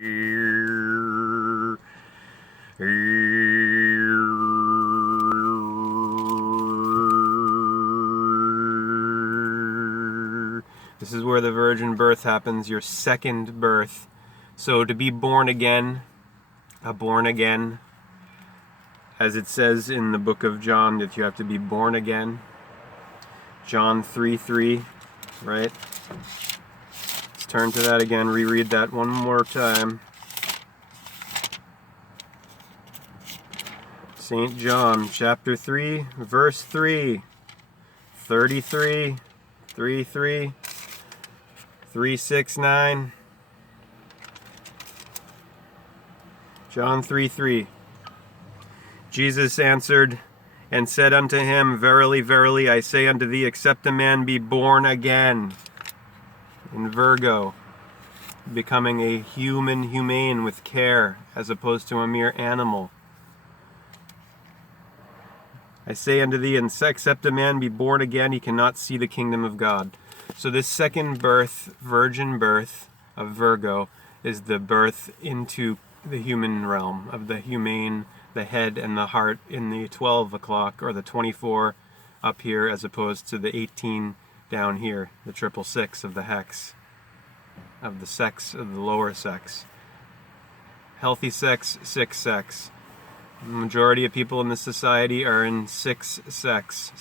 This is where the virgin birth happens, your second birth. So to be born again, as it says in the book of John, that you have to be born again. John 3:3, right? Let's turn to that again, reread that one more time. St. John, chapter 3, verse 3, 33, 3:3, 3:6-9. John 3:3. Jesus answered and said unto him, Verily, verily, I say unto thee, except a man be born again. In Virg-o, becoming a humane with care, as opposed to a mere animal. I say unto thee, except a man be born again, he cannot see the kingdom of God. So this second birth, virgin birth of Virg-o, is the birth into the human realm, of the humane, the head and the heart in the 12 o'clock, or the 24 up here, as opposed to the 18 down here, the 666 of the hex, of the sex, of the lower sex. Healthy sex, sick sex. The majority of people in this society are in sick sex.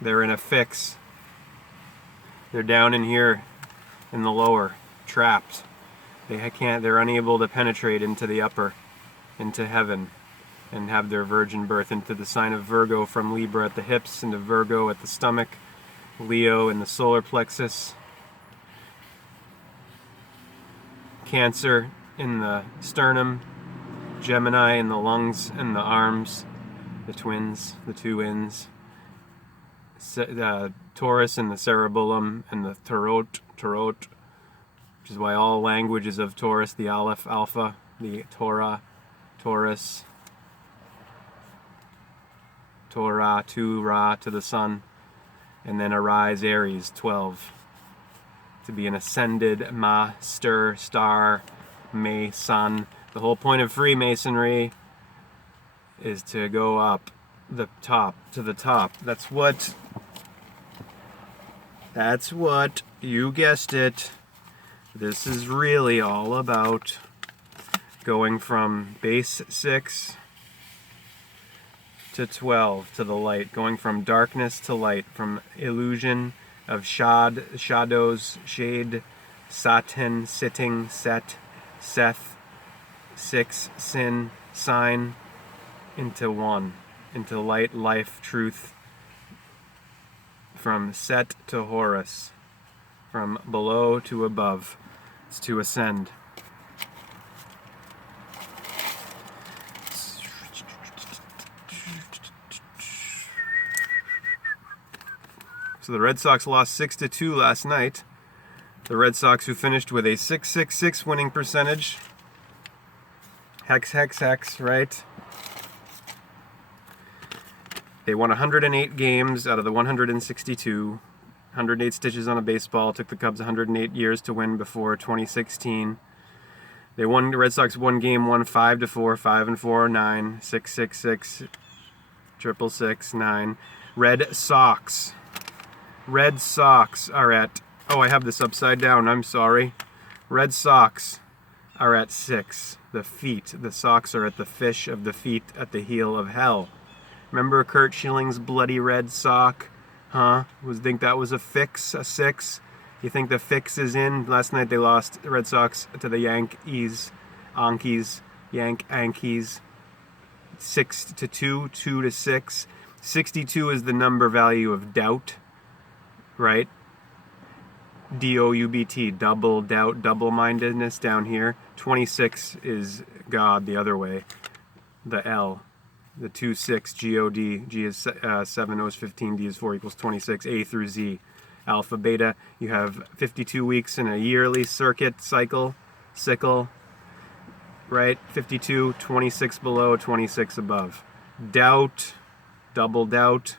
They're in a fix. They're down in here, in the lower, trapped. They're unable to penetrate into the upper, into heaven, and have their virgin birth, into the sign of Virg-o from Libra at the hips, into Virg-o at the stomach, Leo in the solar plexus, Cancer in the sternum, Gemini in the lungs and the arms, the twins, the two ends, Taurus in the cerebellum and the throat, which is why all languages of Taurus, the Aleph, Alpha, the Torah, Taurus, Torah, to Ra, to the sun, and then arise, Aries, 12, to be an ascended master, star, May, sun. The whole point of Freemasonry is to go up the top, to the top. That's what, you guessed it, this is really all about. Going from base 6 to 12 to the light, going from darkness to light, from illusion of shadows, shade, Satan, sitting, set, Seth, 6, sin, sign, into one, into light, life, truth, from Set to Horus, from below to above. It's to ascend. So the Red Sox lost 6-2 last night. The Red Sox, who finished with a .666 winning percentage. Hex, right? They won 108 games out of the 162. 108 stitches on a baseball. Took the Cubs 108 years to win before 2016. The Red Sox won game 1 5-4, 5-4, 9, 666, 666, 9. Red Sox are at, oh, I have this upside down, I'm sorry. Red Sox are at 6. The feet, the socks are at the fish of the feet at the heel of hell. Remember Curt Schilling's bloody red sock? Huh? Think that was a fix, a 6? You think the fix is in? Last night they lost, the Red Sox, to the Yankees, 6-2, 2-6. 62 is the number value of doubt, right? D-O-U-B-T, double doubt, double-mindedness down here. 26 is God the other way, the L. The 2-6, G-O-D, G is 7, O is 15, D is 4 equals 26, A through Z. Alpha, beta, you have 52 weeks in a yearly sickle, right? 52, 26 below, 26 above. Doubt, double doubt,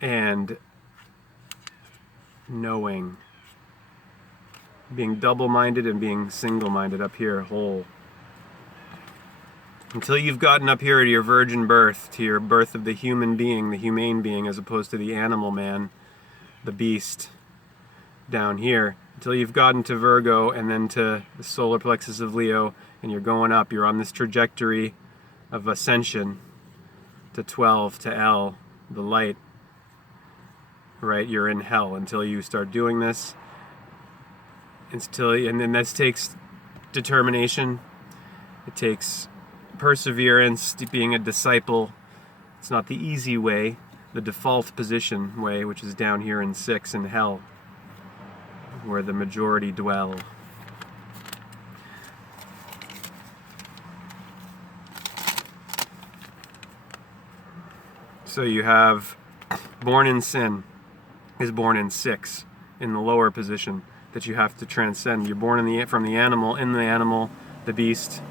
and knowing. being double-minded and being single-minded up here, whole. Until you've gotten up here to your virgin birth, to your birth of the human being, the humane being, as opposed to the animal man, the beast, down here. Until you've gotten to Virgo and then to the solar plexus of Leo, and you're going up, you're on this trajectory of ascension to 12, to L, the light, right? You're in hell until you start doing this. And then this takes determination. It takes perseverance, being a disciple. It's not the easy way, the default position way, which is down here in 6 in hell, where the majority dwell. So you have born in sin is born in 6 in the lower position that you have to transcend. You're born from the animal, the beast,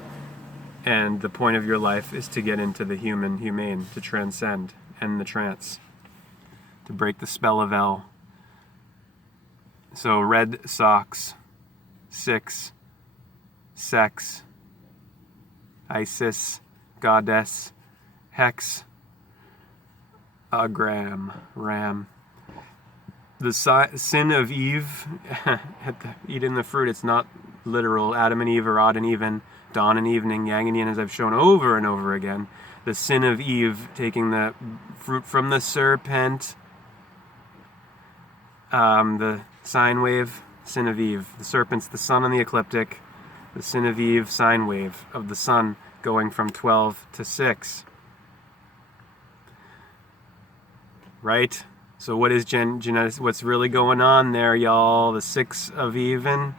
and the point of your life is to get into the humane, to transcend, end the trance, to break the spell of L. So red socks, 6, sex, Isis, goddess, hex, ram. The sin of Eve, eating the fruit, it's not literal. Adam and Eve are odd and even, dawn and evening, yang and yin, as I've shown over and over again. The sin of Eve, taking the fruit from the serpent, the sine wave, sin of Eve. The serpent's the sun on the ecliptic. The sin of Eve, sine wave of the sun going from 12 to 6. Right? So what is genetics? What's really going on there, y'all? The 6 of even.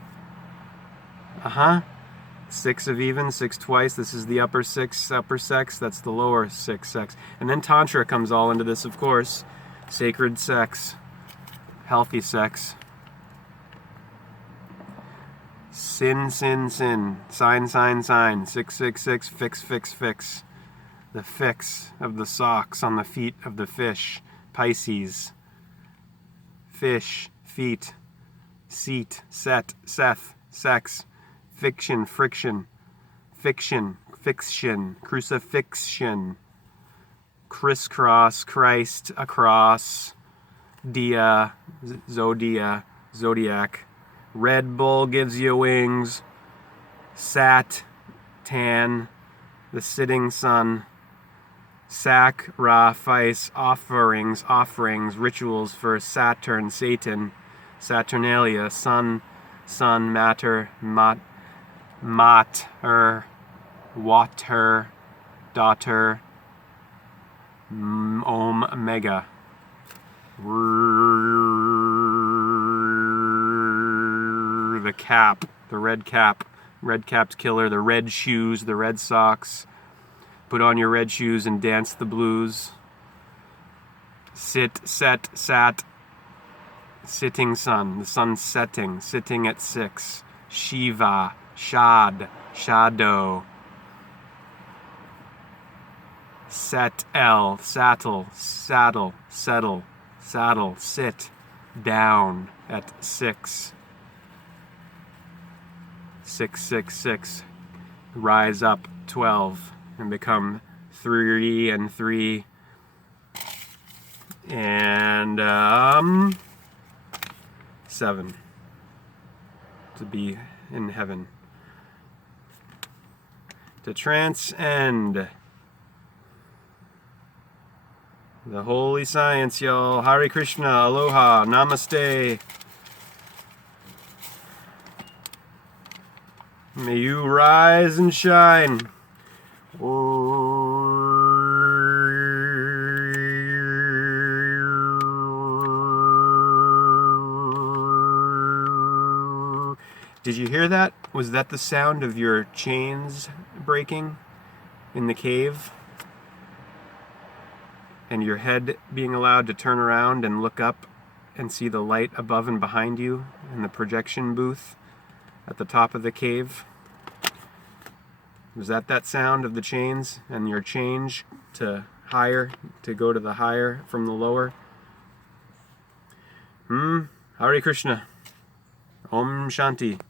6 of even, 6 twice. This is the upper 6, upper sex. That's the lower 6 sex. And then Tantra comes all into this, of course. Sacred sex. Healthy sex. Sin. Sign. 666. Fix. The fix of the socks on the feet of the fish. Pisces. Fish. Feet. Seat. Set. Seth. Sex. Fiction. Friction. Fiction. Crucifixion. Crisscross. Christ. Across. Dia. Zodiac. Red Bull gives you wings. Sat. Tan. The sitting sun. Sacrifice, offerings, rituals for Saturn, Satan, Saturnalia, sun, matter, mater, water, daughter, omega. The cap, the red cap's killer, the red shoes, the red socks. Put on your red shoes and dance the blues. Sit, set, sat. Sitting sun, the sun setting, sitting at 6. Shiva, shad, shadow. Set, L, saddle, settle, sit, down at 6. 666. Rise up 12. And become 3 and 3 and 7 to be in heaven, to transcend the holy science, y'all. Hare Krishna, aloha, namaste. May you rise and shine. Did you hear that? Was that the sound of your chains breaking in the cave? And your head being allowed to turn around and look up and see the light above and behind you in the projection booth at the top of the cave? Was that sound of the chains and your change to higher, to go to the higher from the lower? Hare Krishna. Om Shanti.